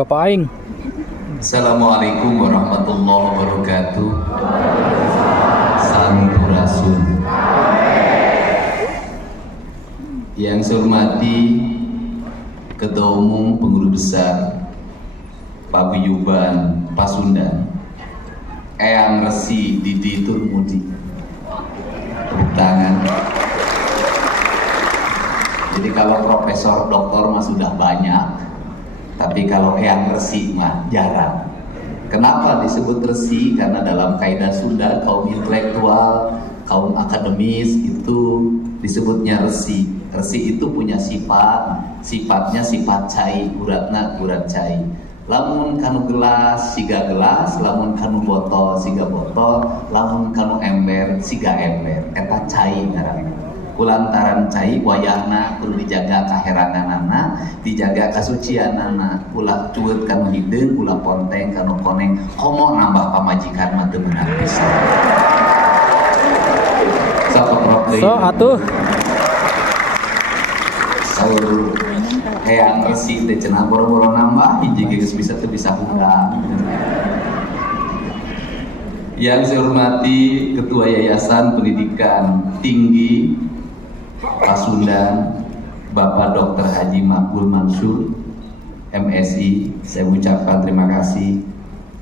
Bapak Aing. Assalamualaikum warahmatullahi wabarakatuh. Sampurasun. Yang saya hormati Ketua Umum Pengurus Besar Paguyuban Pasundan, Eyang Resi Didi Turmudi. Tepuk tangan. Jadi kalau profesor doktor mah sudah banyak, tapi kalau Eyang Resi mah jarang. Kenapa disebut Resi? Karena dalam kaidah Sunda kaum intelektual, kaum akademis itu disebutnya Resi. Resi itu punya sifatnya sifat cai, uratna urat cai. Lamun kanu gelas siga gelas, lamun kanu botol siga botol, lamun kanu ember siga ember. Eta cai ngaranna. Kulantaran cai wayahna kudu dijaga kaheranganana, dijaga kasucianana. Ulah cueut kanu hideung, ulah ponteng kanu koneng. Komo nambah pamajikan mah teu meunang pisan. So atuh saur Eyang Resi teh cenah boro-boro nambah hiji geus bisa teu bisa hurang. Yang saya hormati Ketua Yayasan Pendidikan Tinggi Pasundan Bapak Dr. Haji Makbul Mansur MSI, saya mengucapkan terima kasih.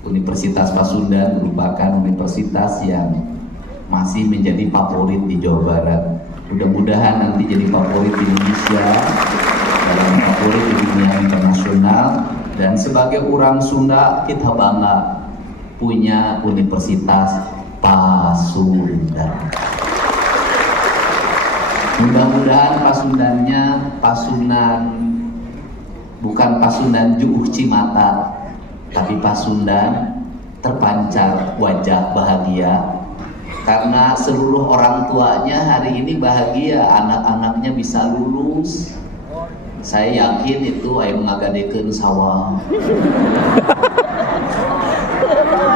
Universitas Pasundan merupakan universitas yang masih menjadi favorit di Jawa Barat. Mudah-mudahan nanti jadi favorit di Indonesia, dalam favorit di dunia internasional. Dan sebagai orang Sunda, kita bangga punya Universitas Pasundan. Mudah-mudahan Pasundannya Pasundan, bukan Pasundan Juuh Cimata, tapi Pasundan terpancar wajah bahagia. Karena seluruh orang tuanya hari ini bahagia, anak-anaknya bisa lulus. Saya yakin itu aya ngagadekeun sawah.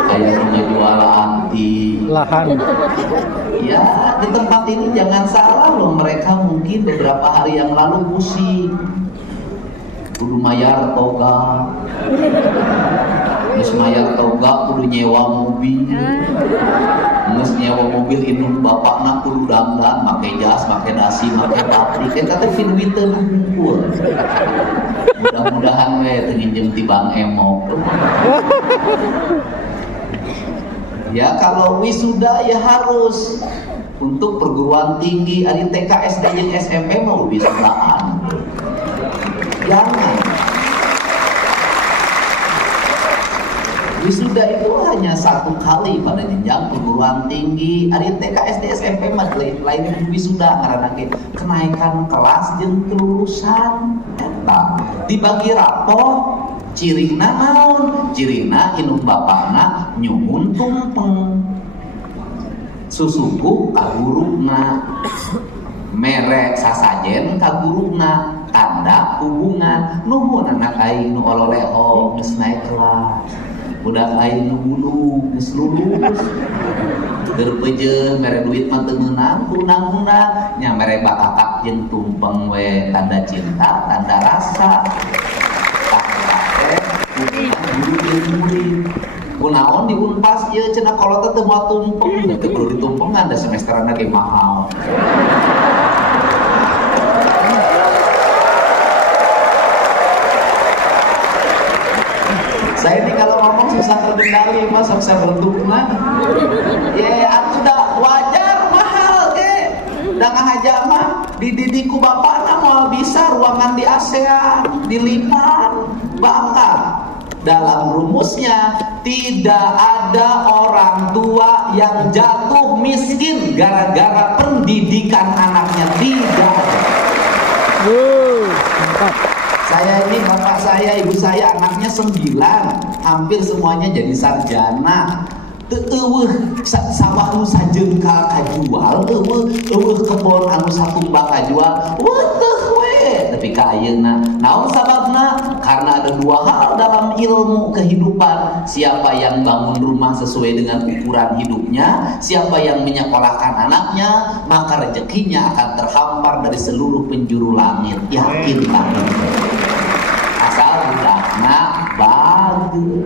Aya jual anti lahan. Ya, di tempat ini jangan salah loh, mereka mungkin beberapa hari yang lalu pusing. Kudu mayar toga. Geus mayar toga kudu nyewa mobil. Geus nyewa mobil indung bapakna kudu dandan, make jas, make dasi, make batik. Eta teh fi duit teu ngumpul. Mudah-mudahan we teu nginjem ti Bang Emo. Ya kalau wisuda ya harus untuk perguruan tinggi, ari TK, SD, jeung SMP mau wisudaan. Jangan. Wisuda itu hanya satu kali pada jenjang perguruan tinggi. Ari TK, SD, SMP mah lain wisuda karena kenaikan kelas jeung kelulusan. Eta dibagi rapor. Cirina naon? Cirina indung bapakna nyuhun tumpeng. Susuku ka guruna. Merek sasajen ka guruna. Tanda hubungan. Nuhun anak aing nu ololeho geus naik kelas. Budak aing nu bulu geus lulus. Keur peujeun mere duit mah teu meunang undang-undang. Nya mere bakakak jeung tumpeng we tanda cinta, tanda rasa. Kunaon di Unpas ieu cenah kolot teh moal tumpeng, teu perlu ditumpengan da semesteran ge mahal. Saya ini kalau ngomong susah terkendali, mas saya bentukna. Ya atuh da wajar mahal ge. Da ngahaja mah dididik ku bapana moal bisa ruangan di ASEAN, dilipat, bangga. Dalam rumusnya tidak ada orang tua yang jatuh miskin gara-gara pendidikan anaknya, tidak ada. Saya ini bapak saya, ibu saya, anaknya 9, hampir semuanya jadi sarjana. Eueuh sawah nu sajengkal kajual, eueuh kebon anu satumbak kajual, teu we. Tapi ka ayeuna naon sababna? Karena ada dua hal dalam ilmu kehidupan. Siapa yang bangun rumah sesuai dengan ukuran hidupnya, siapa yang menyekolahkan anaknya, maka rezekinya akan terhampar dari seluruh penjuru langit. Yakinlah. Asal budakna ge.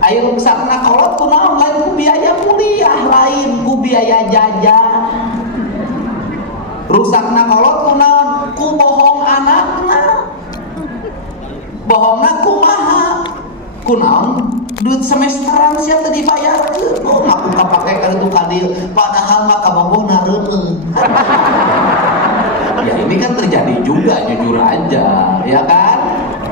Ayo rusakna kolot kunaon lain ku biaya kuliah, lain ku biaya jajan. Rusakna kolot kunaon ku bohong anakna. Bohongna kumaha? Kunaon duit semesteran sia teu dibayarkeun. Oh ngaku kapake ka ditu ka dieu padahal mah kabogohna reuneuh. Ya ini kan terjadi juga, jujur aja, ya kan?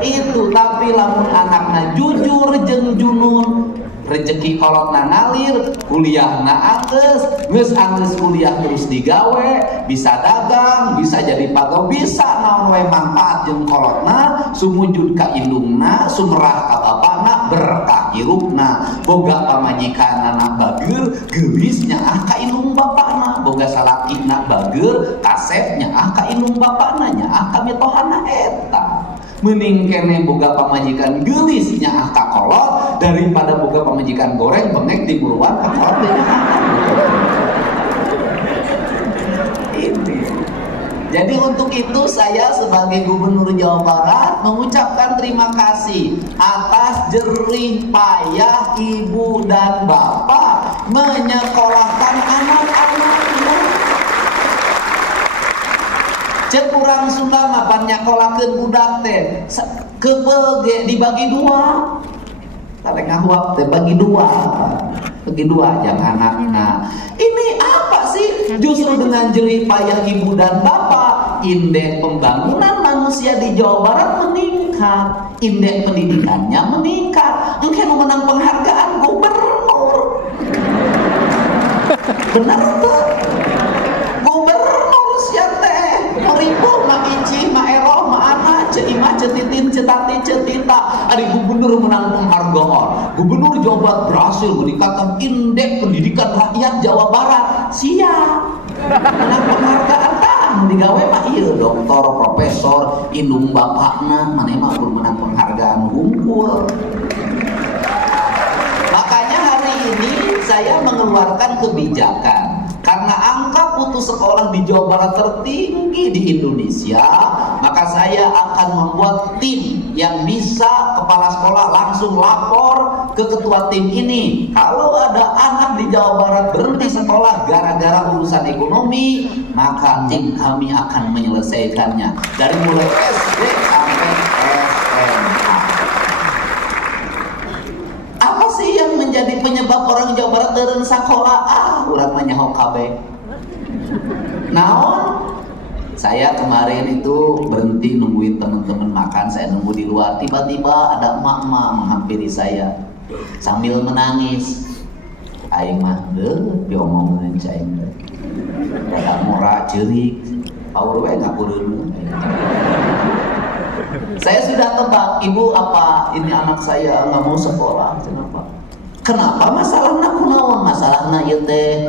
Itu tapi lamun anakna jujur jeung junun, rezeki kolotna ngalir, kuliahna anggeus, geus anggeus kuliah terus digawe, bisa dagang, bisa jadi pago, bisa naon wae manfaat jeung kolotna, sumujud ka indungna, sumerah ka bapakna, berkah hirupna, boga pamajikanana bageur, geulis nyaah ka indung bapakna, boga salakina bageur, kasep nyaah ka indung bapakna, nyaah ka mitohana eta. Mending kene boga pamajikan geulis nyaah ka kolot daripada boga pamajikan goreng bengek di buruan ka kolot ini. Jadi untuk itu saya sebagai Gubernur Jawa Barat mengucapkan terima kasih atas jerih payah ibu dan bapak menyekolahkan anak-anaknya. Cek urang Sunda mah pan nyakolakeun budak teh keupeuh ge dibagi dua. Tare ngahuap teh bagi dua jang anakna. Ini apa sih? Justru dengan jerih payah ibu dan bapak, indeks pembangunan manusia di Jawa Barat meningkat, indeks pendidikannya meningkat. Engke nu menang penghargaan gubernur. Benar tuh. Gubernur sia teh Ribu, ma Inci, ma Eroh, ma Ana, ce Ima, ce Titin, ce Tati, ce Tita. Ada gubernur menang penghargaan. Gubernur Jawa Barat berhasil meningkatkan indeks pendidikan rakyat Jawa Barat. Siap menang penghargaan tah digawe mah ieu doktor, profesor, indung bapakna, maneh mah menang penghargaan hunkul. Makanya hari ini saya mengeluarkan kebijakan. Karena angka putus sekolah di Jawa Barat tertinggi di Indonesia, maka saya akan membuat tim yang bisa kepala sekolah langsung lapor ke ketua tim ini. Kalau ada anak di Jawa Barat berhenti sekolah gara-gara urusan ekonomi, maka tim kami akan menyelesaikannya dari mulai SD sampai SMA. Apa sih yang menjadi penyebab orang Jawa Barat teureun sakola? Urang mah nyaho kabeh. Naon? Saya kemarin itu berhenti nungguin teman-teman makan, saya nunggu di luar, tiba-tiba ada emak-emak menghampiri saya sambil menangis. Aing mah diomongkeun ca aing teh. Rada mora ceurik, paur we ngakureun. Saya sudah tebak, ibu apa ini anak saya nggak mau sekolah, kenapa? Kenapa masalahnya kunaon? Masalahnya ieu teh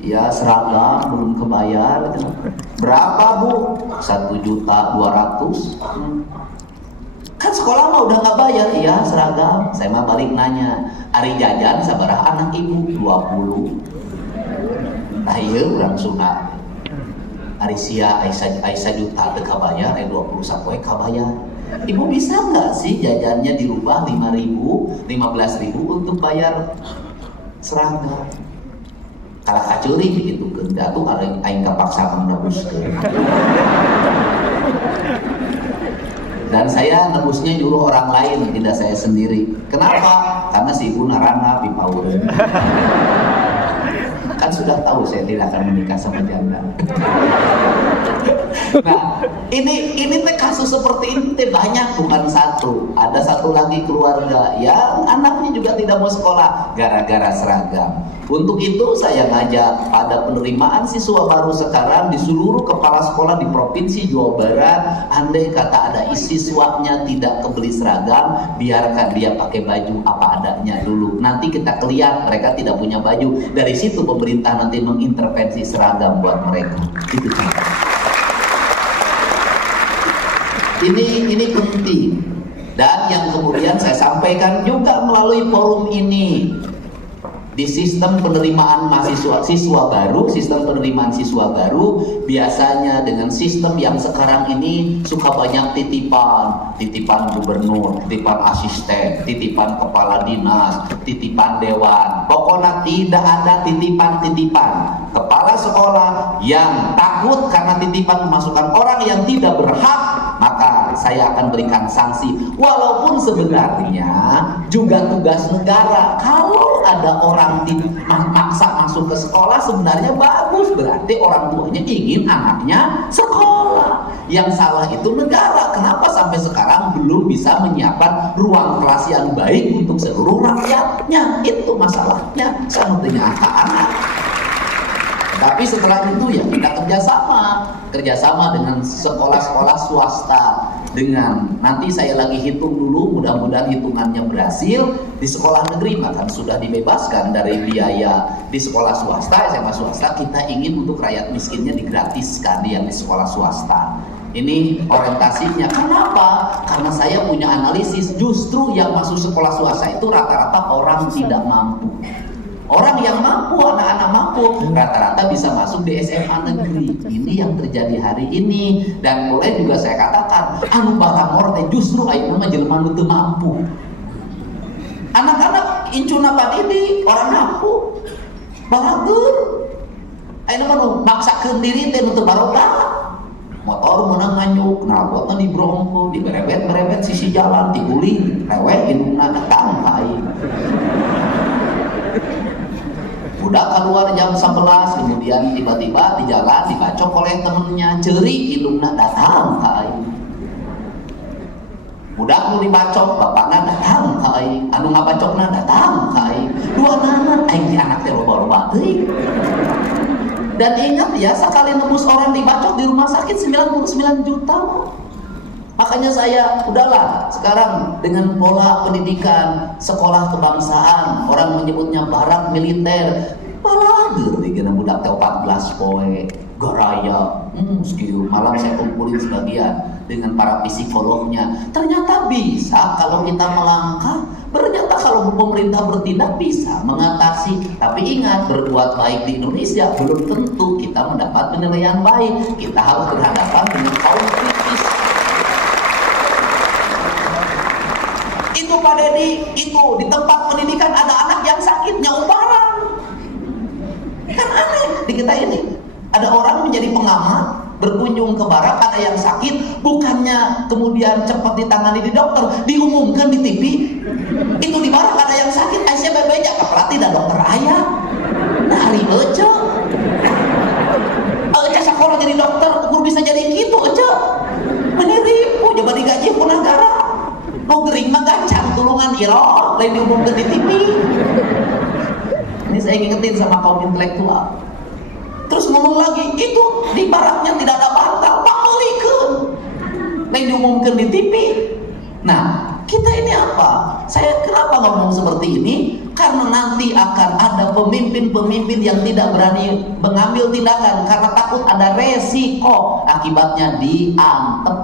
ya seragam belum kebayar. Berapa bu? 1.200.000. Kan sekolah mah udah nggak bayar, iya seragam. Saya mah balik nanya, ari jajan sabaraha anak ibu? 20. Nah iya urang sunat. Ari sia Aisyah juta teu kabayar, 20 sapoe kabayar. Ibu bisa nggak sih jajannya dirubah 5.000, 15.000 untuk bayar seragam? Kalau kacuri gitu kan, tuh aing kapaksa menebuskeun. Dan saya nebusnya nyuruh orang lain, tidak saya sendiri. Kenapa? Karena si ibu narana pipaureun. Kan sudah tahu saya tidak akan menikah sama janda. Nah, ini teh kasus seperti ini teh banyak, bukan satu. Ada satu lagi keluarga yang anaknya juga tidak mau sekolah gara-gara seragam. Untuk itu saya ngajak pada penerimaan siswa baru sekarang di seluruh kepala sekolah di Provinsi Jawa Barat, andai kata ada siswanya tidak kebeli seragam, biarkan dia pakai baju apa adanya dulu. Nanti kita lihat mereka tidak punya baju, dari situ pemerintah nanti mengintervensi seragam buat mereka. Itu cara. Ini penting. Dan yang kemudian saya sampaikan juga melalui forum ini, Di sistem penerimaan siswa baru, sistem penerimaan siswa baru biasanya dengan sistem yang sekarang ini suka banyak titipan gubernur, titipan asisten, titipan kepala dinas, titipan dewan. Pokoknya tidak ada titipan-titipan. Kepala sekolah yang takut karena titipan memasukkan orang yang tidak berhak, maka saya akan berikan sanksi. Walaupun sebenarnya juga tugas negara. Kalau ada orang maksa masuk ke sekolah sebenarnya bagus, berarti orang tuanya ingin anaknya sekolah. Yang salah itu negara. Kenapa sampai sekarang belum bisa menyiapkan ruang kelas yang baik untuk seluruh rakyatnya? Itu masalahnya. Sangatnya anak-anak. Tapi setelah itu ya kita kerjasama dengan sekolah-sekolah swasta. Dengan nanti saya lagi hitung dulu, mudah-mudahan hitungannya berhasil. Di sekolah negeri maka sudah dibebaskan dari biaya. Di sekolah swasta, SMA swasta, kita ingin untuk rakyat miskinnya digratiskan yang di sekolah swasta. Ini orientasinya. Kenapa? Karena saya punya analisis, justru yang masuk sekolah swasta itu rata-rata orang tidak mampu. Orang yang mampu, anak-anak mampu, rata-rata bisa masuk di SMA negeri. Ini yang terjadi hari ini. Dan boleh juga saya katakan, anu barang orte justru ayo mah jelema nu teu mampu. Anak-anak incuna padidi orang mampu. Balagur. Ayo mah nu maksakeun diri teh nu teu barokah. Motor menang nganyuk, knalpotna di brongko, di berebet sisi jalan, tiguling, reweh indungna datang ka aing. Udah keluar jam 11, kemudian tiba-tiba di jalan dibacok oleh temennya, ceri hidungna datang ke aing. Udah mau dibacok, bapaknya datang ke aing, anu ngabacokna datang ke aing. Dua nana, aing di anak teh loba-loba teuing. Dan ingat ya, sekali nebus orang dibacok di rumah sakit 99 juta. Makanya saya, udahlah, sekarang dengan pola pendidikan sekolah kebangsaan, orang menyebutnya barak militer, palager dikira budak teh 14 poe, garaya, skill. Malam saya kumpulin sebagian dengan para psikolognya. Ternyata bisa kalau kita melangkah, ternyata kalau pemerintah bertindak bisa mengatasi. Tapi ingat, berbuat baik di Indonesia belum tentu kita mendapat penilaian baik. Kita harus berhadapan dengan kaum kritis. Itu Pak Dedi, itu di tempat pendidikan ada anak yang sakitnya ubaran. Kan aneh di kita ini. Ada orang menjadi pengamat, berkunjung ke barak, ada yang sakit, bukannya kemudian cepat ditangani di dokter, diumumkan di TV. Itu di barak ada yang sakit, Aisyah bebeja ke pelatih dan dokter ayah. Nah, hari ece. Ece sekolah jadi dokter, ukur bisa jadi gitu ece. Meniripu, coba digaji pun negara. Mau gering mah gancang tulungan iro, lain diumumkan di TV. Ini saya ingetin sama kaum intelektual. Terus ngomong lagi, itu di baraknya tidak ada bantal, pamulikeun. Lain diumumkan di TV. Nah, kita ini apa? Saya kenapa ngomong seperti ini? Karena nanti akan ada pemimpin-pemimpin yang tidak berani mengambil tindakan karena takut ada resiko akibatnya diantep.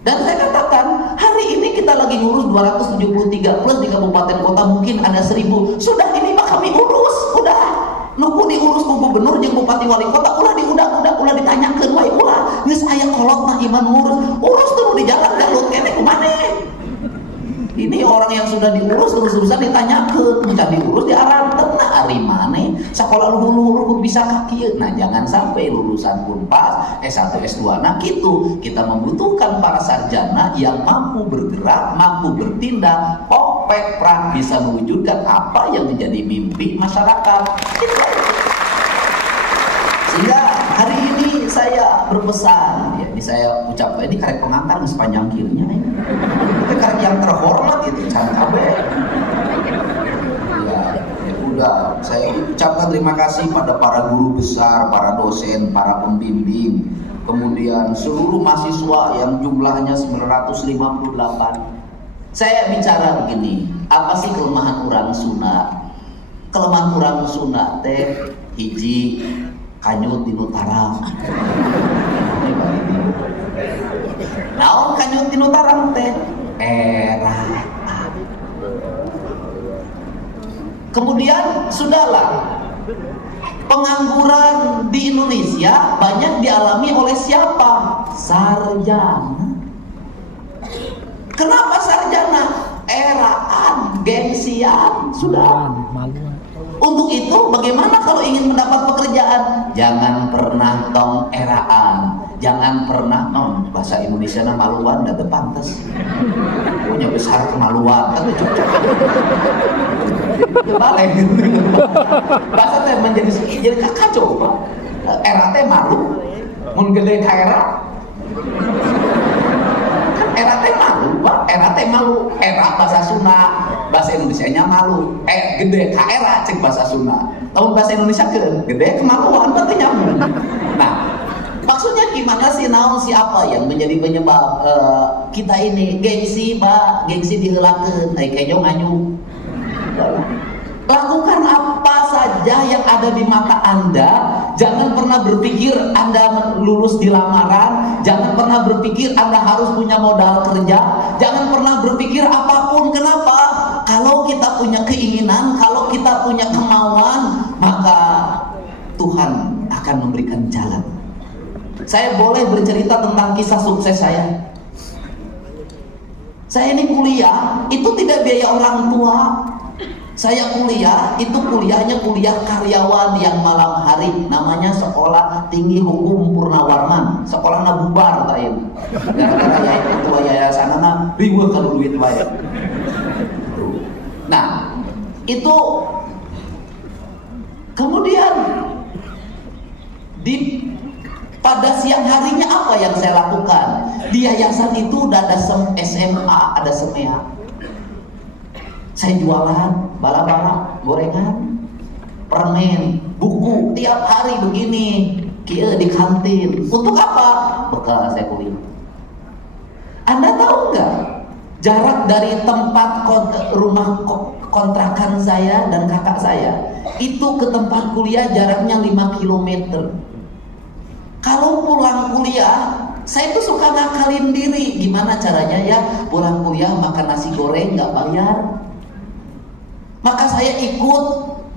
Dan saya katakan, hari ini kita lagi ngurus 273 plus di kabupaten kota mungkin ada 1000. Sudah ini mah kami urus, udah. Nunggu diurus ku gubernur jeung bupati wali kota, ulah ditanyakeun wae ulah. Geus aya kolotna iman urus tuh di jalan galut kene kumaneh. Ini orang yang sudah diurus terus-terusan ditanyakeun, minta diurus diarantep nah ari maneh. Sakola luhur-luhur bisa ka kieu. Nah, jangan sampai lulusan Unpas, S1, S2 nah gitu. Kita membutuhkan para sarjana yang mampu bergerak, mampu bertindak, popek peran bisa mewujudkan apa yang menjadi mimpi masyarakat. Sehingga hari ini saya berpesan, ya, ini saya ucapkan, ini karek pengantar sepanjang kirinya ini. Itu karek yang terhormat itu, jangan kabeh. Ya udah, saya ucapkan terima kasih pada para guru besar, para dosen, para pembimbing, kemudian seluruh mahasiswa yang jumlahnya 958. Saya bicara begini, apa sih kelemahan orang Sunda? Kelemahan orang Sunda teh hiji kanyut di Nutarang. Naon kanyut di Nutarang teh? Kemudian sudahlah, pengangguran di Indonesia banyak dialami oleh siapa? Sarjana. Kenapa sarjana? Eraan, gengsian, sudah. Untuk itu bagaimana kalau ingin mendapat pekerjaan? Jangan pernah tong eraan, jangan pernah bahasa Indonesia na maluan dan pantas. Punya besar kemaluan, kan cocok. Balik. Bahasa teh menjadi jadi kacau, Pak. Era teh malu, mun gede ka era. Kan era teh malu, Pak. Era teh malu. Era bahasa Sunda, bahasa Indonesianya malu. Gede ka era cek bahasa Sunda. Tahun bahasa Indonesia ke gede kemaluan berarti nyambung. Nah, maksudnya gimana sih, naon siapa yang menjadi penyebab kita ini gengsi, Pak, gengsi diheulakeun, kayaknya nganyung. Lakukan apa saja yang ada di mata Anda. Jangan pernah berpikir Anda lulus di lamaran. Jangan pernah berpikir Anda harus punya modal kerja. Jangan pernah berpikir apapun. Kenapa? Kalau kita punya keinginan, kalau kita punya kemauan, maka Tuhan akan memberikan jalan. Saya boleh bercerita tentang kisah sukses saya. Saya ini kuliah, itu tidak biaya orang tua. Saya kuliah, itu kuliahnya kuliah karyawan yang malam hari, namanya Sekolah Tinggi Hukum Purnawarman. Sekolah nabubar tadi. Gara-gara ya ketua yayasanana riweuh kalau duit wae. Nah, itu kemudian pada siang harinya apa yang saya lakukan? Di yayasan itu udah ada SMA, ada SEMEA. Saya jualan bala-bala, gorengan, permen, buku tiap hari begini, di kantin. Untuk apa? Bekal saya kuliah. Anda tahu nggak? Jarak dari tempat rumah kontrakan saya dan kakak saya itu ke tempat kuliah jaraknya 5 km. Kalau pulang kuliah, saya tuh suka ngakalin diri. Gimana caranya ya? Pulang kuliah makan nasi goreng nggak bayar. Maka saya ikut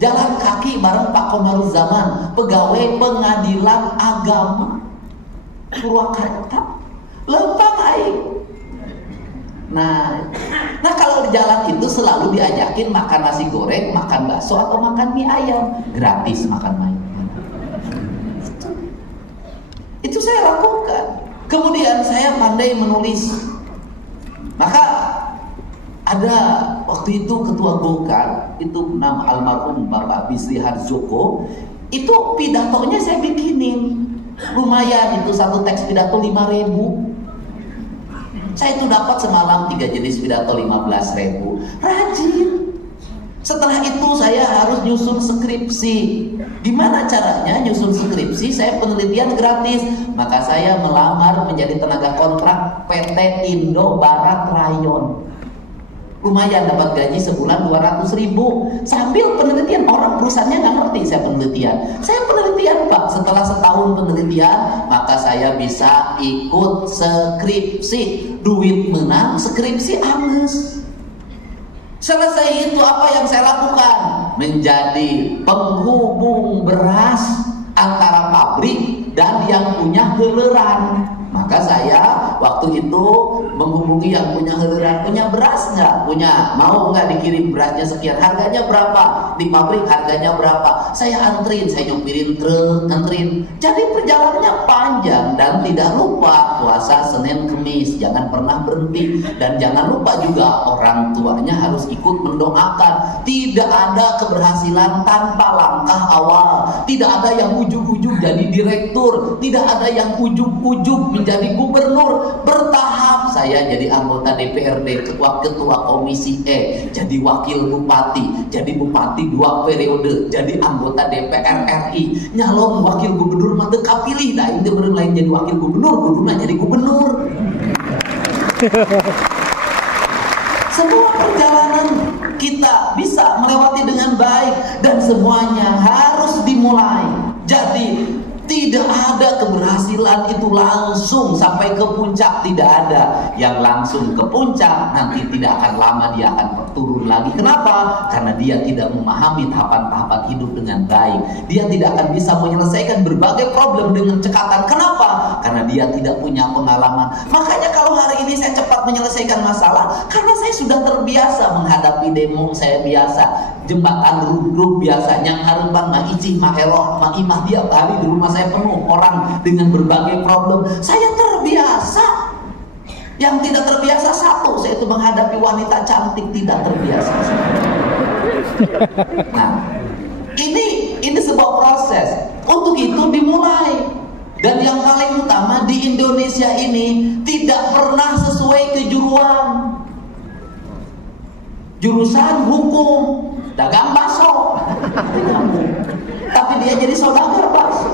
jalan kaki bareng Pak Komaruzzaman, pegawai pengadilan agama Purwakarta, lempang aing. Nah kalau di jalan itu selalu diajakin makan nasi goreng, makan bakso atau makan mie ayam, gratis makan mie. Itu saya lakukan. Kemudian saya pandai menulis. Maka ada waktu itu ketua Golkar, itu nama almarhum Bapak Bisri Harjoko, itu pidatonya saya bikinin. Lumayan itu satu teks pidato 5.000. Saya itu dapat semalam 3 jenis pidato 15.000. Rajin. Setelah itu saya harus nyusun skripsi. Gimana caranya nyusun skripsi? Saya penelitian gratis. Maka saya melamar menjadi tenaga kontrak PT Indo Barat Rayon. Lumayan dapat gaji sebulan 200.000 sambil penelitian. Orang perusahaannya nggak ngerti saya penelitian. Saya penelitian, Pak. Setelah setahun penelitian, maka saya bisa ikut skripsi. Duit menang, skripsi angus. Selesai itu apa yang saya lakukan? Menjadi penghubung beras antara pabrik dan yang punya heuleran. Maka saya waktu itu menghubungi yang punya heuleran, punya beras nggak? Punya, mau nggak dikirim berasnya sekian? Harganya berapa? Di pabrik harganya berapa? Saya antrin, saya nyupirin truk, antrin. Jadi perjalanannya panjang dan tidak lupa puasa Senin Kemis, jangan pernah berhenti dan jangan lupa juga orang tuanya harus ikut mendoakan. Tidak ada keberhasilan tanpa langkah awal. Tidak ada yang ujug-ujug jadi direktur, tidak ada yang ujug-ujug menjadi gubernur. Bertahap saya jadi anggota DPRD, ketua komisi E, jadi wakil bupati, jadi bupati 2 periode, jadi anggota DPR RI, nyalon wakil gubernur mah teu kapilih, da ini bener lain jadi wakil gubernur, gubernur jadi gubernur. Semua perjalanan kita bisa melewati dengan baik dan semuanya harus dimulai. Jadi tidak ada keberhasilan keberhasilan itu langsung sampai ke puncak, tidak ada. Yang langsung ke puncak nanti tidak akan lama dia akan turun lagi. Kenapa? Karena dia tidak memahami tahapan-tahapan hidup dengan baik. Dia tidak akan bisa menyelesaikan berbagai problem dengan cekatan. Kenapa? Karena dia tidak punya pengalaman. Makanya kalau hari ini saya cepat menyelesaikan masalah, karena saya sudah terbiasa menghadapi demo, saya biasa jembatan grup biasa yang harupan mah icing mah eloh mah imah tiap hari di rumah saya penuh orang dengan berbagai problem. Saya terbiasa. Yang tidak terbiasa satu, saya itu menghadapi wanita cantik tidak terbiasa. Nah, ini sebuah proses. Untuk itu dimulai. Dan yang paling utama di Indonesia ini tidak pernah sesuai kejuruan. Jurusan hukum, dagang bakso, tapi dia jadi saudagar bakso.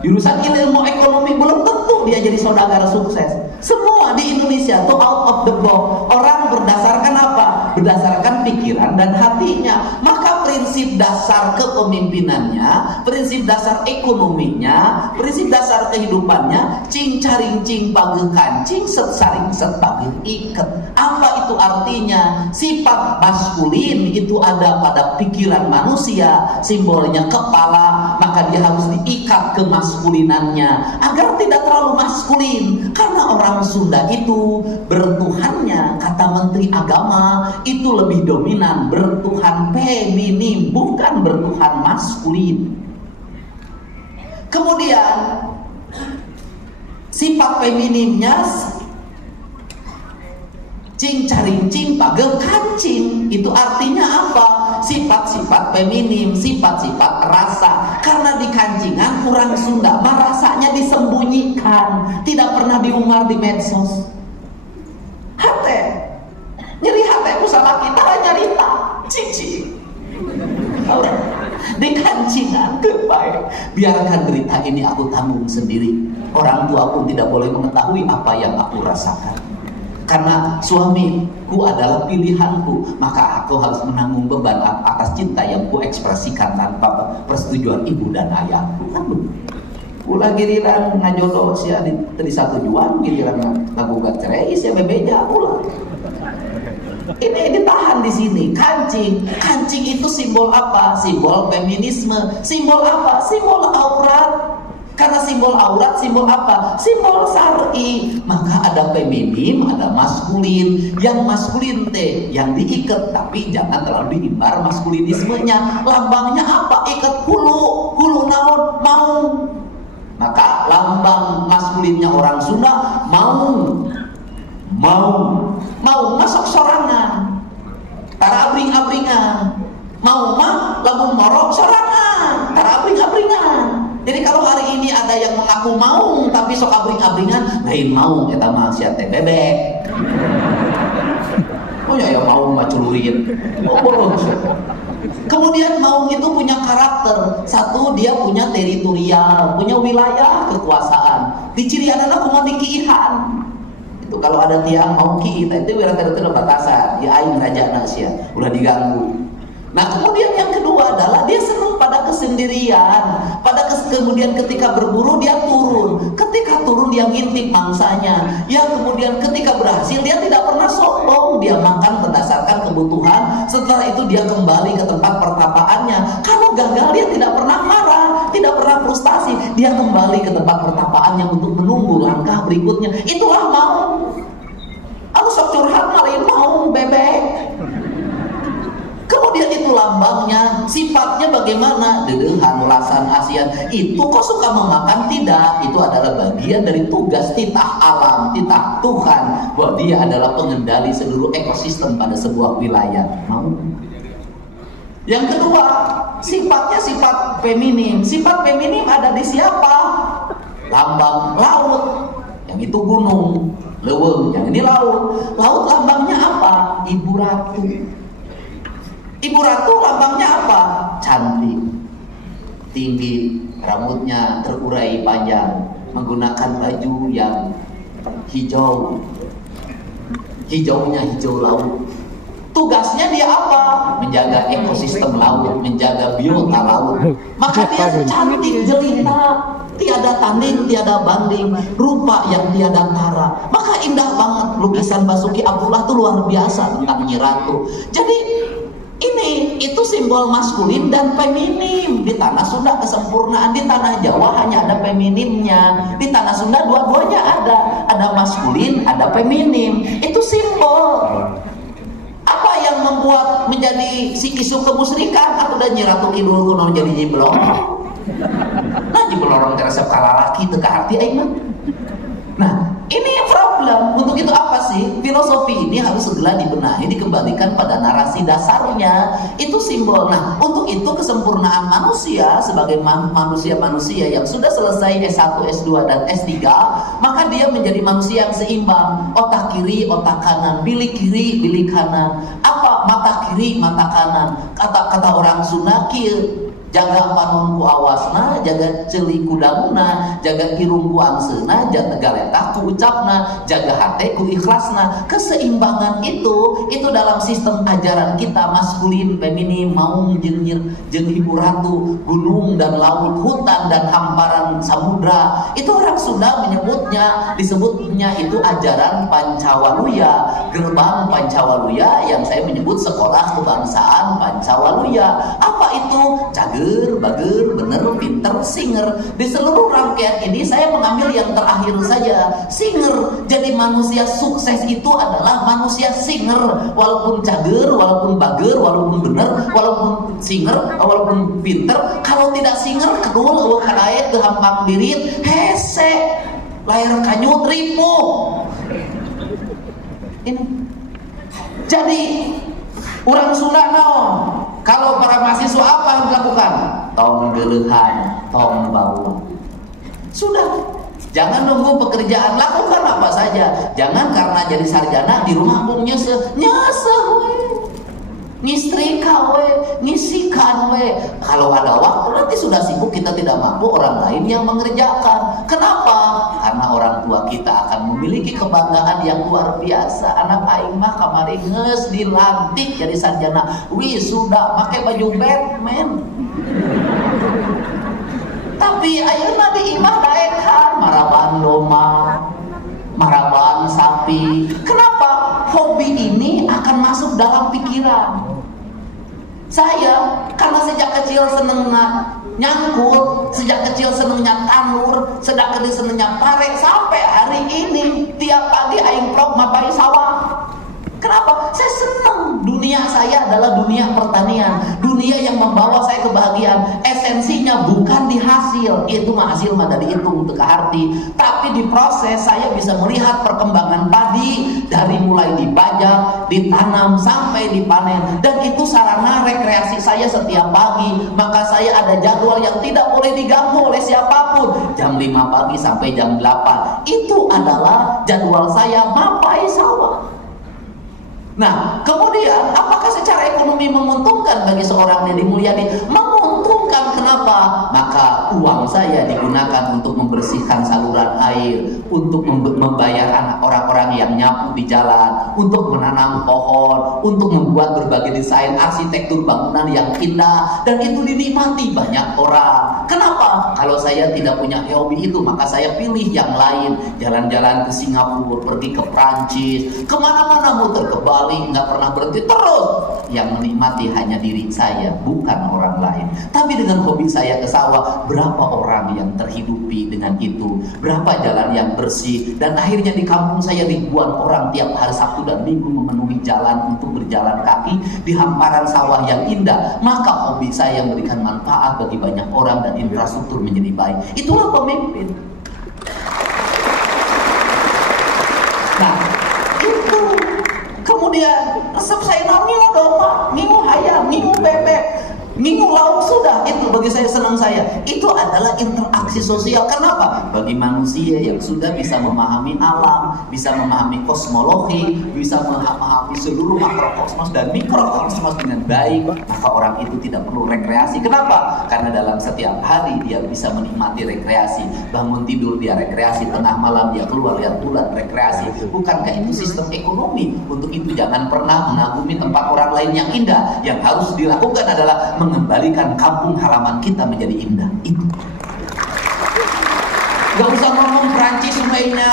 Jurusan ilmu ekonomi belum tentu dia jadi saudagar sukses. Semua di Indonesia tuh out of the box. Orang berdasarkan apa? Berdasarkan pikiran dan hatinya. Maka prinsip dasar kepemimpinannya, prinsip dasar ekonominya, prinsip dasar kehidupannya, cing caring cing pageuh kancing, set saring set pageuh iket. Apa itu artinya? Sifat maskulin itu ada pada pikiran manusia, simbolnya kepala, maka dia harus diikat ke maskulinannya agar tidak terlalu maskulin. Karena orang Sunda itu bertuhannya, kata Menteri Agama, itu lebih dominan, bertuhan feminim, bukan bertuhan maskulin. Kemudian sifat feminimnya cing caring cing pageuh kancing, itu artinya apa? Sifat-sifat feminim, sifat-sifat rasa. Karena di kancingan kurang Sunda, rasanya disembunyikan, tidak pernah diumbar di medsos. Hate, nyeri hate pusaka kita nyarita, cici. Di kancingan kebaik, biarkan berita ini aku tanggung sendiri. Orang tua pun tidak boleh mengetahui apa yang aku rasakan. Karena suamiku adalah pilihanku, maka aku harus menanggung beban atas cinta yang ku ekspresikan tanpa persetujuan ibu dan ayahku. Ulah giliran ngajodoh sia di satu juan, giliran ngagugat cerai sia bebeja ulah. Ini ditahan di sini. Kancing itu simbol apa? Simbol feminisme. Simbol apa? Simbol aurat. Karena simbol aurat, simbol apa? Simbol syar'i. Maka ada feminim, ada maskulin. Yang maskulin teh yang diikat, tapi jangan terlalu diimbar maskulinismenya. Lambangnya apa? Ikat hulu naon? Mau. Maka lambang maskulinnya orang Sunda mau masuk sorangan, tara abring-abringan. Mau mah lamun morok sorangan, tara abring-abringan. Jadi kalau hari ini ada yang mengaku mau tapi sok abring-abringan, lain mau eta mah sia teh bebek. Oh ya mau mah celurit. Oh boros. Kemudian mau itu punya karakter. Satu, dia punya teritorial, punya wilayah kekuasaan. Di cirianana kumaha dikiihan. Itu kalau ada tiang mau ki, itu wirata-wirata batasan. Ya aing rajana sia, udah diganggu. Nah kemudian yang kedua adalah dia senang pada kesendirian. Kemudian ketika berburu dia turun. Ketika turun dia ngintip mangsanya. Ya kemudian ketika berhasil dia tidak pernah sombong. Dia makan berdasarkan kebutuhan. Setelah itu dia kembali ke tempat pertapaannya. Kalau gagal dia tidak pernah marah, tidak pernah frustasi. Dia kembali ke tempat pertapaannya untuk menunggu langkah berikutnya. Itulah mau. Aku sok curhat malin mau bebek. Kemudian itu lambangnya, sifatnya bagaimana? Dedehan, ulasan, asian. Itu kok suka memakan? Tidak. Itu adalah bagian dari tugas titah alam, titah Tuhan, bahwa dia adalah pengendali seluruh ekosistem pada sebuah wilayah. Mau? Yang kedua, sifatnya sifat feminim. Sifat feminim ada di siapa? Lambang laut. Yang itu gunung, leuweung. Yang ini laut. Laut lambangnya apa? Ibu Ratu. Ibu Ratu lambangnya apa? Cantik, tinggi, rambutnya terurai panjang, menggunakan baju yang hijau. Hijaunya hijau laut. Tugasnya dia apa? Menjaga ekosistem laut, menjaga biota laut. Maka dia cantik jelita, tiada tanding, tiada banding, rupa yang tiada tara. Maka indah banget lukisan Basuki Abdullah itu luar biasa tentang Nyi Ratu. Jadi itu simbol maskulin dan feminim. Di tanah Sunda kesempurnaan, di tanah Jawa hanya ada feminimnya. Di tanah Sunda dua-duanya ada maskulin, ada feminim. Itu simbol. Apa yang membuat menjadi si isu kemusyrikan? Aku udah Nyi Ratu Kidul kuno jadi jiblong. Nah jiblorong teresep kalalaki teu ka harti aing mah. Nah, ini problem. Untuk itu apa sih? Filosofi ini harus segera dibenahi, dikembalikan pada narasi dasarnya. Itu simbol. Nah, untuk itu kesempurnaan manusia sebagai manusia-manusia yang sudah selesai S1, S2, dan S3, maka dia menjadi manusia yang seimbang. Otak kiri, otak kanan, bilik kiri, bilik kanan. Apa? Mata kiri, mata kanan. Kata orang Sunda kieu, jaga panon ku awasna, jaga ceuli ku danguna, jaga irung ku angseuna, jaga galetak ku ucapna, jaga hate ku ikhlasna. Keseimbangan itu dalam sistem ajaran kita, maskulin, feminim, maung jeung ibu ratu, gunung dan laut, hutan dan hamparan samudra. Itu orang Sunda disebutnya itu ajaran Pancawaluya, gerbang Pancawaluya, yang saya menyebut sekolah kebangsaan Pancawaluya. Apa itu? Cager, bager, bener, pinter, singer. Di seluruh rangkaian ini saya mengambil yang terakhir saja, singer. Jadi manusia sukses itu adalah manusia singer. Walaupun cager, walaupun bager, walaupun bener, walaupun singer, walaupun pinter. Kalau tidak singer, kedul, eueuh kadaet, teu hampang dirit, hese, layar kanyut, ripu. Ini. Jadi orang Sunda naon? Kalau para mahasiswa apa yang dilakukan? Tong geleuhan, tong bawa. Sudah. Jangan nunggu pekerjaan, lakukan apa saja. Jangan karena jadi sarjana di rumah pun nyeseh we. Ngistrika we, ngisikan we. Kalau ada waktu nanti sudah sibuk, kita tidak mampu, orang lain yang mengerjakan. Kenapa? Karena orang tua kita akan memiliki kebanggaan yang luar biasa. Anak aing mah kamari geus dilantik jadi sarjana wisuda make baju Batman. Tapi ayeuna di imah daekan maraban domba, maraban sapi. Kenapa? Hobi ini akan masuk dalam pikiran saya, karena sejak kecil seneng nyangkut, sejak kecil senengnya tanur, sejak kecil senengnya tarik, sampai hari ini tiap pagi aing prok mapai sawah. Kenapa? Saya senang. Dunia saya adalah dunia pertanian, dunia yang membawa saya kebahagiaan. Esensinya bukan di hasil, itu mah hasil mah dari hitung teu kaharti, tapi di proses saya bisa melihat perkembangan padi dari mulai dibajak, ditanam sampai dipanen, dan itu sarana rekreasi saya setiap pagi. Maka saya ada jadwal yang tidak boleh diganggu oleh siapapun. Jam 5 pagi sampai jam 8 itu adalah jadwal saya mapai sawah. Nah, kemudian apakah secara ekonomi menguntungkan bagi seorang Deddy Mulyadi? Menguntungkan. Kenapa? Maka uang saya digunakan untuk membersihkan saluran air, untuk membayar orang-orang yang nyapu di jalan, untuk menanam pohon, untuk membuat berbagai desain arsitektur bangunan yang indah, dan itu dinikmati banyak orang. Kenapa? Kalau saya tidak punya hobi itu, maka saya pilih yang lain. Jalan-jalan ke Singapura, pergi ke Prancis, kemana-mana muter ke Bali, nggak pernah berhenti terus. Yang menikmati hanya diri saya, bukan orang lain. Tapi dengan hobi saya ke sawah, berapa orang yang terhidupi dengan itu, berapa jalan yang bersih, dan akhirnya di kampung saya ribuan orang tiap hari Sabtu dan Minggu memenuhi jalan untuk berjalan kaki di hamparan sawah yang indah. Maka hobi saya memberikan manfaat bagi banyak orang dan infrastruktur menjadi baik. Itulah pemimpin. Nah, itu. Kemudian resep saya ngingu domba, ngingu ayam, ngingu bebek, ngingu lauk sudah. itu bagi saya, senang saya. Itu adalah interaksi sosial. Kenapa? Bagi manusia yang sudah bisa memahami alam, bisa memahami kosmologi, bisa memahami seluruh makrokosmos dan mikrokosmos dengan baik, maka orang itu tidak perlu rekreasi. Kenapa? Karena dalam setiap hari dia bisa menikmati rekreasi. Bangun tidur dia rekreasi, tengah malam dia keluar lihat bulan rekreasi. Bukankah itu sistem ekonomi? Untuk itu jangan pernah mengagumi tempat orang lain yang indah. Yang harus dilakukan adalah mengembalikan kampung halaman kita menjadi indah. Itu. Gak usah ngomong Perancis sungainya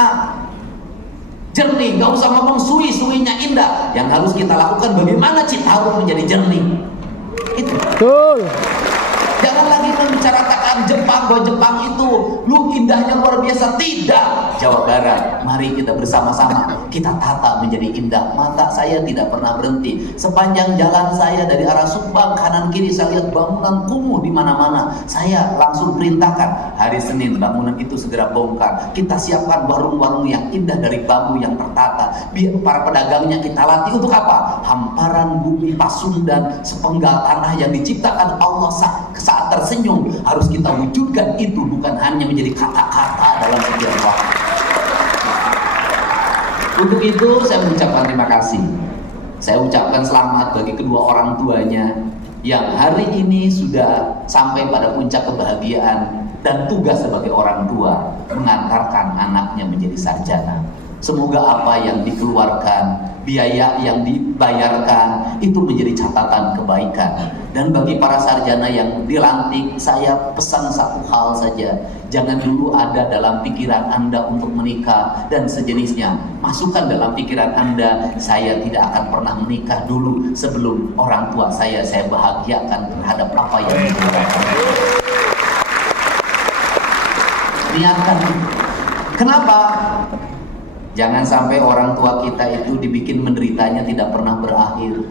jernih, gak usah ngomong suwi-suwinya indah. Yang harus kita lakukan bagaimana Citarum menjadi jernih. Itu. Betul. Jangan lagi membicarakan Jepang, bahwa Jepang itu lu indahnya luar biasa. Tidak. Jawa Barat, mari kita bersama-sama kita tata menjadi indah. Mata saya tidak pernah berhenti. Sepanjang jalan saya dari arah Subang kanan kiri saya lihat bangunan kumuh di mana-mana. Saya langsung perintahkan hari Senin bangunan itu segera bongkar. Kita siapkan warung-warung yang indah dari bambu yang tertata. Biar para pedagangnya kita latih untuk apa? Hamparan bumi Pasundan, sepenggal tanah yang diciptakan Allah saat tersenyum harus kita wujudkan itu, bukan hanya menjadi kata-kata dalam setiap waktu. Untuk itu saya mengucapkan terima kasih. Saya ucapkan selamat bagi kedua orang tuanya yang hari ini sudah sampai pada puncak kebahagiaan dan tugas sebagai orang tua mengantarkan anaknya menjadi sarjana. Semoga apa yang dikeluarkan, biaya yang dibayarkan itu menjadi catatan kebaikan. Dan bagi para sarjana yang dilantik, saya pesan satu hal saja. Jangan dulu ada dalam pikiran Anda untuk menikah dan sejenisnya. Masukkan dalam pikiran Anda, saya tidak akan pernah menikah dulu sebelum orang tua saya bahagiakan terhadap apa yang dilakukan. Niatkan. Kenapa? Jangan sampai orang tua kita itu dibikin menderitanya tidak pernah berakhir.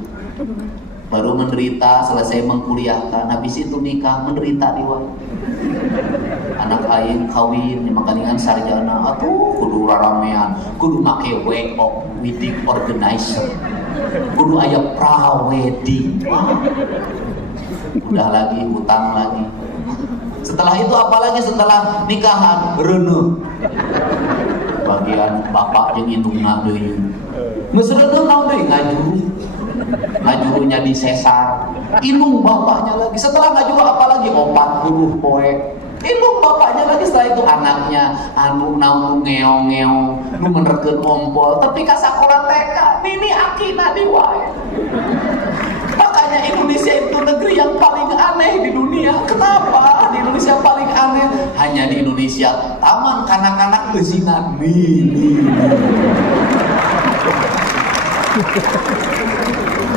Baru menderita, selesai mengkuliahkan, habis itu nikah, menderita diwai. Anak aing kawin, makaningan sarjana, atuh kudu raramean, kudu make WO, wedding organizer, kudu aya pra-wedding. Udah lagi, hutang lagi. Setelah itu apalagi setelah nikahan, reneuh. Bagian bapak jeung indungna deui. Geus reneuh naon deui ngajuru. Ngajurunya di sesar. Indung bapaknya lagi. Setelah ngajuru apalagi 40 poe. Indung bapaknya lagi, setelah itu anaknya anu naon ngeong-ngeong, nu menerkeun ompol, tapi ka sakola TK, nini akina di wae. Makanya Indonesia itu negeri yang paling aneh di dunia. Kenapa di Indonesia paling aneh? Hanya di Indonesia taman kanak-kanak bezingan.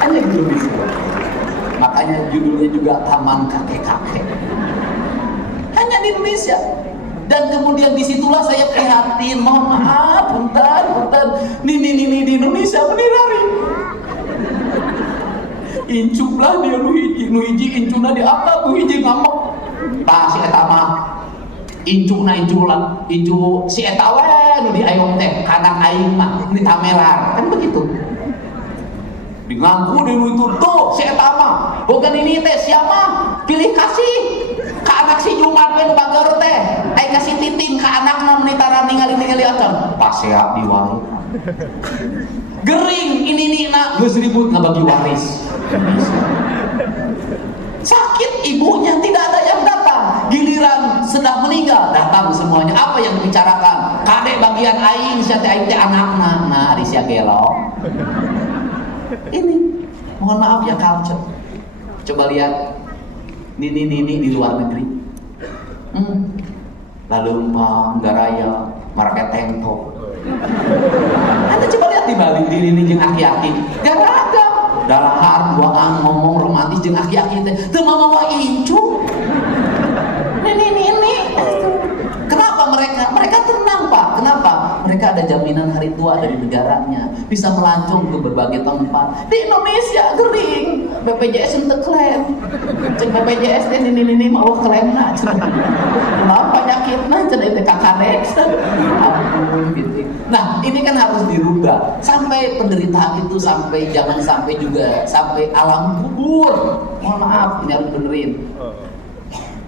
Hanya di Indonesia. Makanya judulnya juga taman kakek-kakek. Hanya di Indonesia. Dan kemudian disitulah saya prihatin. Mohon maaf, punten. Nini di Indonesia menirari. Incublah dia nu hiji incuna dianggap nu hiji ngambek. Tah si eta mah incuna incu si eta we nu diayong teh kadang aing mah ditamelar. Kan begitu. Diganggu di itu tuh si eta mah boga ini teh siapa pilih kasih ka anak si Jumat we nu bager teh aing kasih titin ka anakna menitara ningali akan pasea di wae. Gering ini nak geus ribut ngabagi waris. Sakit ibunya tidak ada yang datang. Giliran sedang meninggal datang semuanya. Apa yang dibicarakan? Kade bagian aing sia teh aing teh anakna. Nah, ari sia gelo. Ini mohon maaf ya culture. Coba lihat nini di luar negeri. Lalu Manggaraya, Maraketengto. Anda coba lihat di Bali di nini jeung aki-aki. Gak ada. Dalahar duaan ngomong romantis jeung aki-aki teh teu mamawa incu. Ini. Kenapa mereka tenang, Pak? Kenapa? Mereka ada jaminan hari tua dari negaranya, bisa melancong ke berbagai tempat. Di Indonesia gering, BPJS teu klaim. Cek BPJS teh ini mau klaimna. Kenapa penyakitna cenah teh kakadeks. Ampun gitu. Nah, ini kan harus dirubah sampai penderitaan itu jangan sampai juga sampai alam kubur. Mohon maaf, ini harus benerin.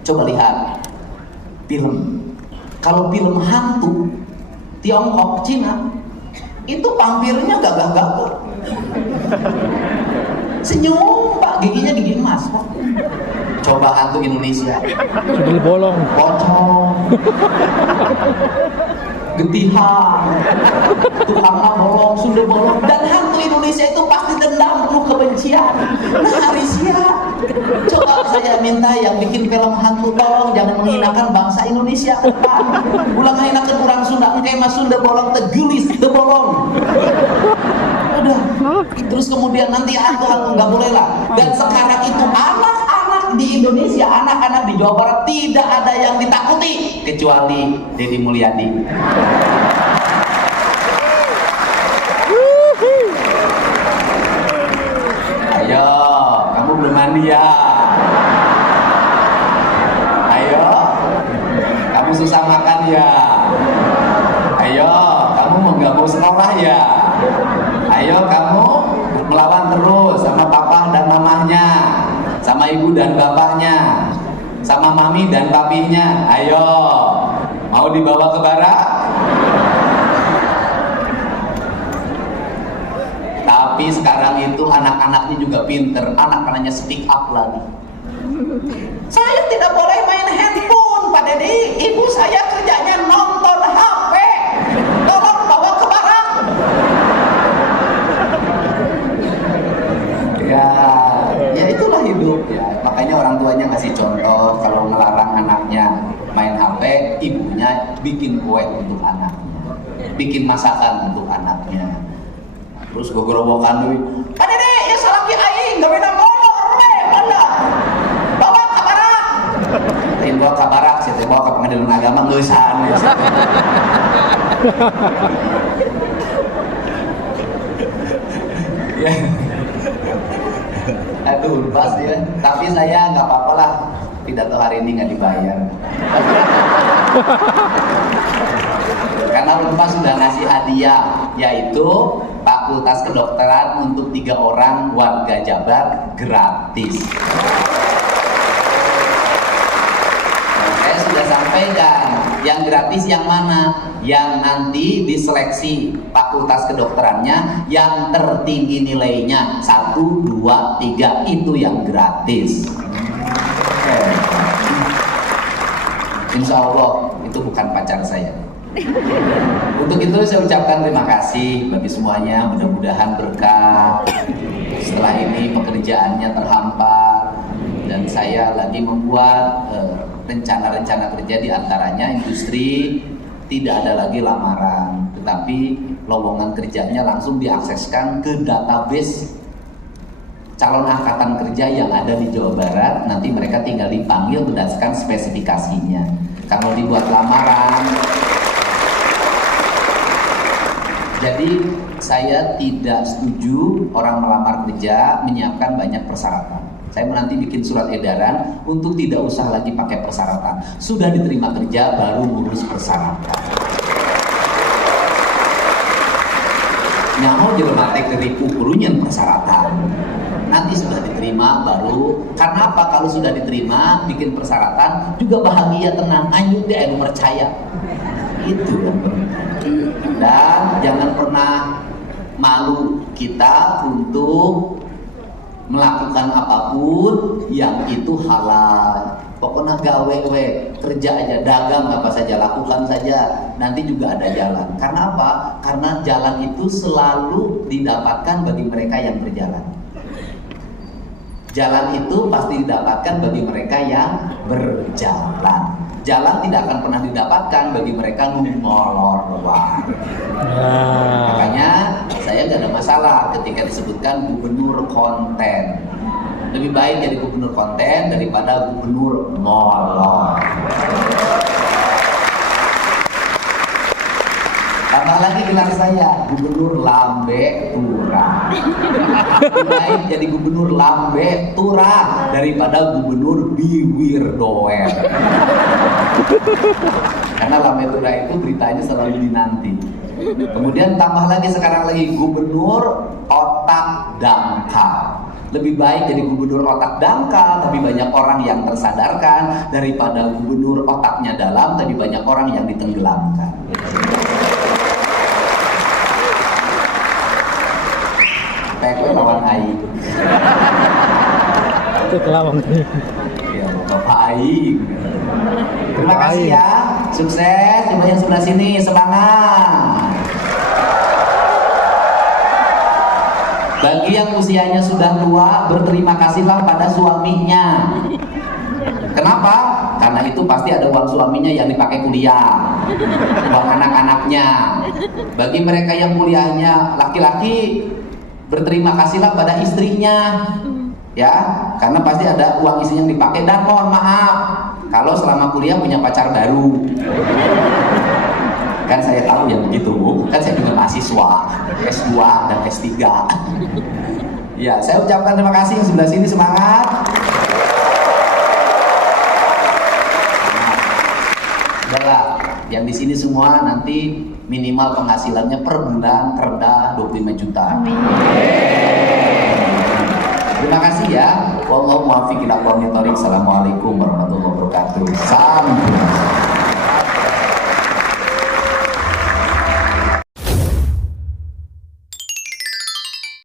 Coba lihat film. Kalau film hantu Tiongkok, Cina, itu vampirnya gagah-gagah. Senyum Pak, giginya gigi emas Pak. Coba hantu Indonesia. Sundel bolong. Pocong, getihan, tukangnya bolong, sundel bolong. Dan hantu Indonesia itu pasti dendam, penuh kebencian. Nah Arisia, coba saya minta yang bikin film hantu, tolong jangan menghinakan bangsa Indonesia. Ulang menghinakan orang Sunda, engke mas Sunda bolong tegelis, tebolong. Udah. Terus kemudian nanti hantu-hantu nggak boleh lah. Dan sekarang itu anak-anak di Indonesia, anak-anak di Jawa Barat tidak ada yang ditakuti kecuali Deddy Mulyadi. Ayo, kamu belum mandi ya? Ayo, kamu susah makan ya? Ayo, kamu mau nggak mau sekolah ya? Ayo, kamu melawan terus sama papa dan mamahnya, sama ibu dan bapaknya, sama mami dan papinya. Ayo, mau dibawa ke barat? Tapi sekarang itu anak-anaknya juga pinter, anak-anaknya speak up lagi. Saya tidak boleh main handphone, Pak Deddy. Ibu saya kerjanya nonton HP. Tolong bawa ke barat. Ya itulah hidup ya. Makanya orang tuanya ngasih contoh, kalau melarang anaknya main HP, ibunya bikin kue untuk anaknya, bikin masakan untuk anaknya. Terus gogorowokan duit. Pak Dede, ya salah ki aing, gak beda molor we, mana? Bawa ke barak. Lain bawa ke barak, saya bawa ke pengadilan agama ngeusan. Ya. Aduh, pas ya. Tapi saya nggak apa-apa lah. Pidato hari ini nggak dibayar. Karena Unpas sudah ngasih hadiah, yaitu Fakultas Kedokteran untuk 3 orang warga Jabar gratis. Nah, saya sudah sampaikan, yang gratis yang mana? Yang nanti diseleksi Fakultas Kedokterannya yang tertinggi nilainya 1, 2, 3 itu yang gratis. Insya Allah itu bukan pacar saya. Untuk itu saya ucapkan terima kasih bagi semuanya. Mudah-mudahan berkah. Setelah ini pekerjaannya terhampat dan saya lagi membuat rencana-rencana kerja, di antaranya industri tidak ada lagi lamaran, tetapi lowongan kerjanya langsung diakseskan ke database calon angkatan kerja yang ada di Jawa Barat. Nanti mereka tinggal dipanggil berdasarkan spesifikasinya. Kalau dibuat lamaran, jadi saya tidak setuju orang melamar kerja menyiapkan banyak persyaratan. Saya nanti bikin surat edaran untuk tidak usah lagi pakai persyaratan. Sudah diterima kerja baru ngurus persyaratan. Nyaho jelema teh keur kukurunyeun persyaratan. Nanti sudah diterima baru. Karena apa? Kalau sudah diterima bikin persyaratan juga bahagia, tenang, anjing teh anu percaya. Itu yang penting. Dan jangan pernah malu kita untuk melakukan apapun yang itu halal. Pokoknya gawe kerja aja, dagang apa saja, lakukan saja, nanti juga ada jalan. Karena apa? Karena jalan itu selalu didapatkan bagi mereka yang berjalan. Jalan itu pasti didapatkan bagi mereka yang berjalan. Jalan tidak akan pernah didapatkan bagi mereka molor. Makanya saya nggak ada masalah ketika disebutkan gubernur konten. Lebih baik jadi gubernur konten daripada gubernur molor. Tambah lagi gelar saya, gubernur lambe turah. Lebih baik jadi gubernur lambe turah daripada gubernur biwir doer. Karena lambe turah itu beritanya selalu dinanti. Kemudian tambah lagi sekarang lagi gubernur otak dangkal. Lebih baik jadi gubernur otak dangkal tapi banyak orang yang tersadarkan, daripada gubernur otaknya dalam tapi banyak orang yang ditenggelamkan. Kayak lawan Aing. Itu kelawang nih. Ya, Bapak Aing. Terima kasih ya, sukses. Coba yang sebelah sini, semangat. Bagi yang usianya sudah tua, berterima kasihlah pada suaminya. Kenapa? Karena itu pasti ada uang suaminya yang dipakai kuliah, uang anak-anaknya. Bagi mereka yang kuliahnya laki-laki, berterima kasihlah pada istrinya, ya, karena pasti ada uang istrinya yang dipakai. Dan mohon maaf kalau selama kuliah punya pacar baru. Kan saya tahu yang begitu, kan saya juga mahasiswa S2 dan S3. Ya, saya ucapkan terima kasih. Yang sebelah sini semangat. Udahlah, yang di sini semua nanti minimal penghasilannya per bulan terendah 25 juta. Terima kasih ya. Wallahu muwaffiq ila aqwamit thoriq. Assalamualaikum warahmatullahi wabarakatuh. Salam.